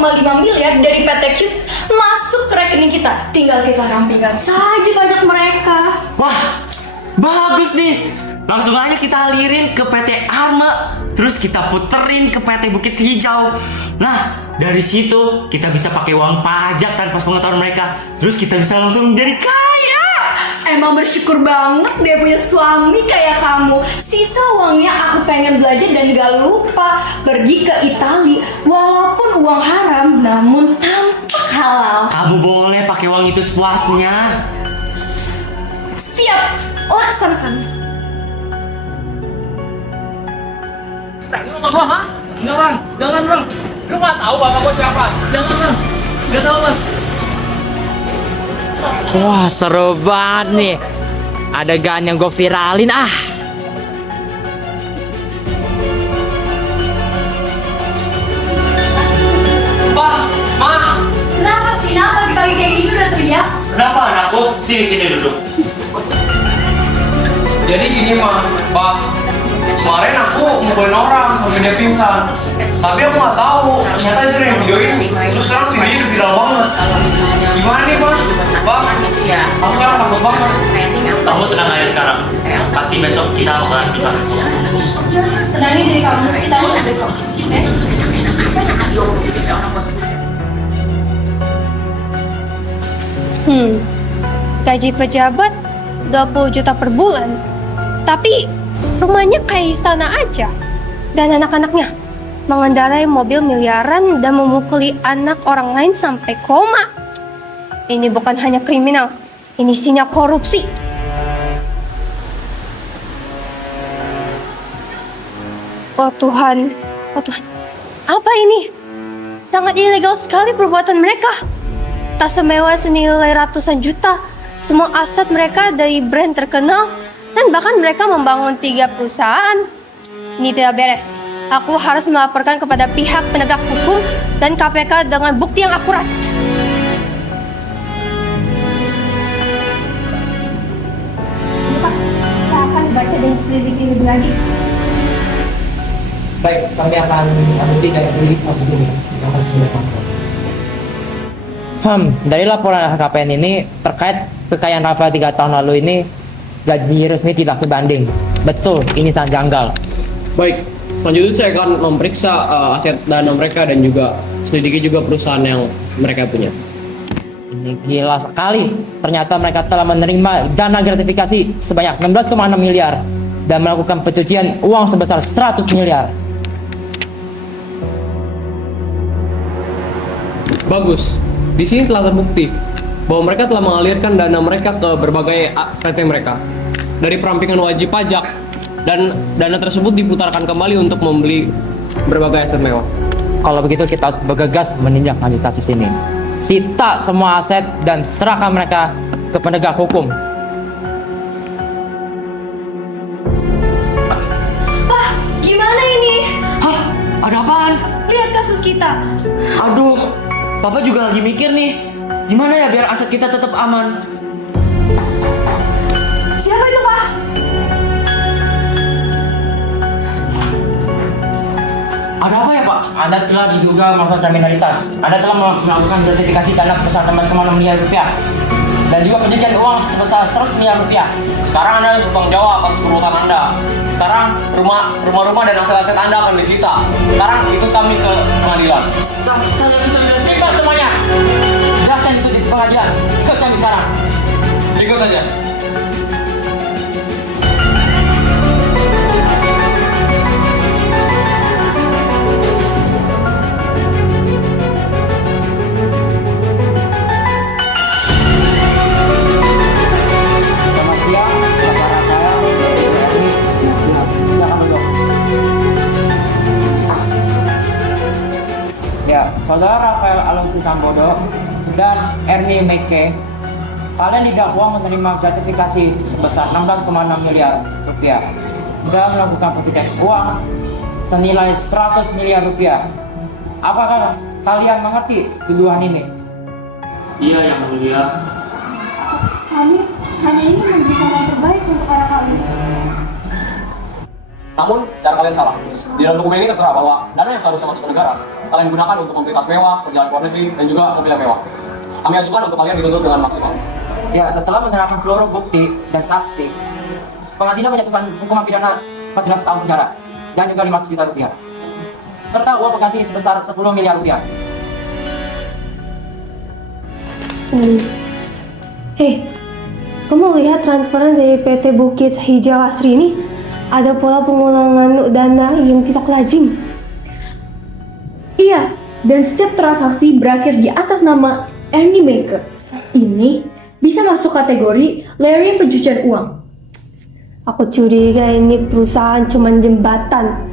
1,5 miliar dari PT Cute masuk ke rekening kita. Tinggal kita rampingkan saja pajak mereka. Wah, bagus nih. Langsung aja kita alirin ke PT Arma, terus kita puterin ke PT Bukit Hijau. Nah, dari situ kita bisa pakai uang pajak tanpa pengetahuan mereka. Terus kita bisa langsung jadi kaya. Emang bersyukur banget dia punya suami kayak kamu. Sisa uangnya aku pengen belajar dan gak lupa pergi ke Italia. Walaupun uang haram, namun tampak halal. Kamu boleh pakai uang itu sepuasnya. Siap, laksanakan. Enggak bang, jangan bang. Lu nggak tahu bapak gua siapa? Jangan bang, nggak tahu bang. Wah, seru banget nih. Adegan yang gue viralin ah. Pak, Ma. Kenapa sih, Nak? Pagi-pagi kayak gini udah teriak? Kenapa anakku? Sini duduk. Jadi gini mah, Pak. Kemarin aku ngumpulin orang sampai dia pingsan. Tapi aku nggak tahu, ternyata itu yang videoin. Terus sekarang videonya udah viral banget. Gimana nih, Pak? Pak, aku sekarang takut banget. Kamu tenang aja sekarang. Pasti besok kita harus lanjutkan. Tenangin diri kamu, kita harus besok. Gaji pejabat 20 juta per bulan. Tapi rumahnya kayak istana aja. Dan anak-anaknya mengendarai mobil miliaran dan memukuli anak orang lain sampai koma. Ini bukan hanya kriminal, ini sinyal korupsi. Oh Tuhan, apa ini? Sangat ilegal sekali perbuatan mereka. Tas mewah senilai ratusan juta, semua aset mereka dari brand terkenal, dan bahkan mereka membangun 3 perusahaan. Ini tidak beres. Aku harus melaporkan kepada pihak penegak hukum dan KPK dengan bukti yang akurat. Pak, saya akan baca dan selidiki lebih lagi. Baik, kami akan bukti dan selidiki kasus ini. Dari laporan LHKPN ini terkait kekayaan Rafael 3 tahun lalu ini, gaji resmi tidak sebanding. Betul, ini sangat janggal. Baik, selanjutnya saya akan memeriksa aset dana mereka dan juga selidiki juga perusahaan yang mereka punya. Ini gila sekali. Ternyata mereka telah menerima dana gratifikasi sebanyak 16,6 miliar dan melakukan pencucian uang sebesar 100 miliar. Bagus. Di sini telah terbukti bahwa mereka telah mengalirkan dana mereka ke berbagai PT mereka dari perampingan wajib pajak, dan dana tersebut diputarkan kembali untuk membeli berbagai aset mewah. Kalau begitu kita harus bergegas meninjau lanjut kasus ini. Sita semua aset dan serahkan mereka ke penegak hukum. Pak, gimana ini? Hah? Ada apaan? Lihat kasus kita. Aduh, Papa juga lagi mikir nih. Gimana ya biar aset kita tetap aman? Siapa itu, Pak? Ada apa ya, Pak? Anda telah diduga melakukan kriminalitas. Anda telah melakukan gratifikasi dana sebesar 16,6 miliar rupiah dan juga pencucian uang sebesar 100 miliar rupiah. Sekarang Anda bertanggung jawab atas perbuatan Anda. Sekarang rumah-rumah dan aset-aset Anda akan disita. Sekarang ikut kami ke pengadilan. Saya bisa Simpan semuanya. Jelaskan itu di pengadilan. Ikut kami sekarang. Ikut saja. Selamat siang, Bapak Rafael dari RI. Silakan duduk. Ya, Saudara Rafael Alonso Sambodo dan Ernie Meke, kalian didakwa menerima gratifikasi sebesar 16,6 miliar rupiah dan melakukan pencucian uang senilai 100 miliar rupiah. Apakah kalian mengerti tuduhan ini? Iya, Yang Mulia. Kami hanya ingin memberikan yang terbaik untuk anak kami. Namun, cara kalian salah. Di dalam dokumen ini tertera bahwa dana yang seharusnya masuk ke negara, kalian gunakan untuk membeli tas mewah, perjalanan ke luar negeri, dan juga mobil yang mewah. Kami ajukan untuk kalian dituntut dengan maksimal. Ya, setelah menyerahkan seluruh bukti dan saksi, pengadilan menjatuhkan hukuman pidana 14 tahun penjara dan juga 500 juta rupiah. Serta uang pengganti sebesar 10 miliar rupiah. Kamu lihat transparan dari PT Bukit Hijau Asri ini? Ada pola pengulangan dana yang tidak lazim. Iya, dan setiap transaksi berakhir di atas nama Ernie Maker. Ini bisa masuk kategori layering pencucian uang. Aku curiga ini perusahaan cuma jembatan.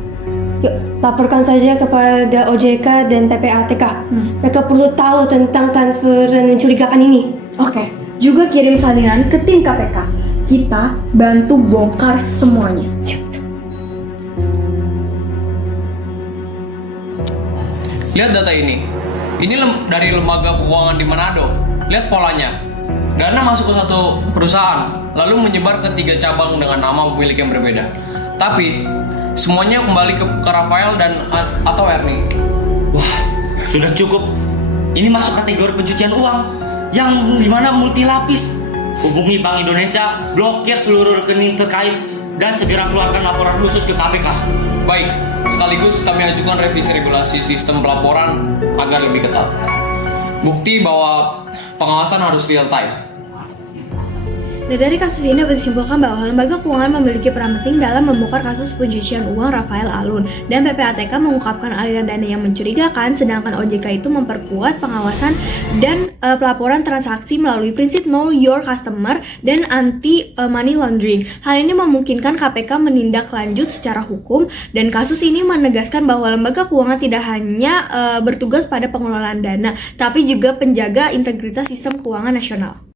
Yuk, laporkan saja kepada OJK dan PPATK. Mereka perlu tahu tentang transferan mencurigakan ini. Oke, juga kirim salinan ke tim KPK. Kita bantu bongkar semuanya. Lihat data ini. Ini dari lembaga keuangan di Manado. Lihat polanya. Dana masuk ke satu perusahaan, lalu menyebar ke 3 cabang dengan nama pemilik yang berbeda. Tapi semuanya kembali ke Rafael dan atau Ernie. Wah, sudah cukup. Ini masuk kategori pencucian uang yang dimana multilapis. Hubungi Bank Indonesia, blokir seluruh rekening terkait, dan segera keluarkan laporan khusus ke KPK. Baik, sekaligus kami ajukan revisi regulasi sistem pelaporan agar lebih ketat. Bukti bahwa pengawasan harus real time. Nah, dari kasus ini dapat disimpulkan bahwa lembaga keuangan memiliki peran penting dalam membongkar kasus pencucian uang Rafael Alun, dan PPATK mengungkapkan aliran dana yang mencurigakan, sedangkan OJK itu memperkuat pengawasan dan pelaporan transaksi melalui prinsip know your customer dan anti money laundering. Hal ini memungkinkan KPK menindak lanjut secara hukum, dan kasus ini menegaskan bahwa lembaga keuangan tidak hanya bertugas pada pengelolaan dana, tapi juga penjaga integritas sistem keuangan nasional.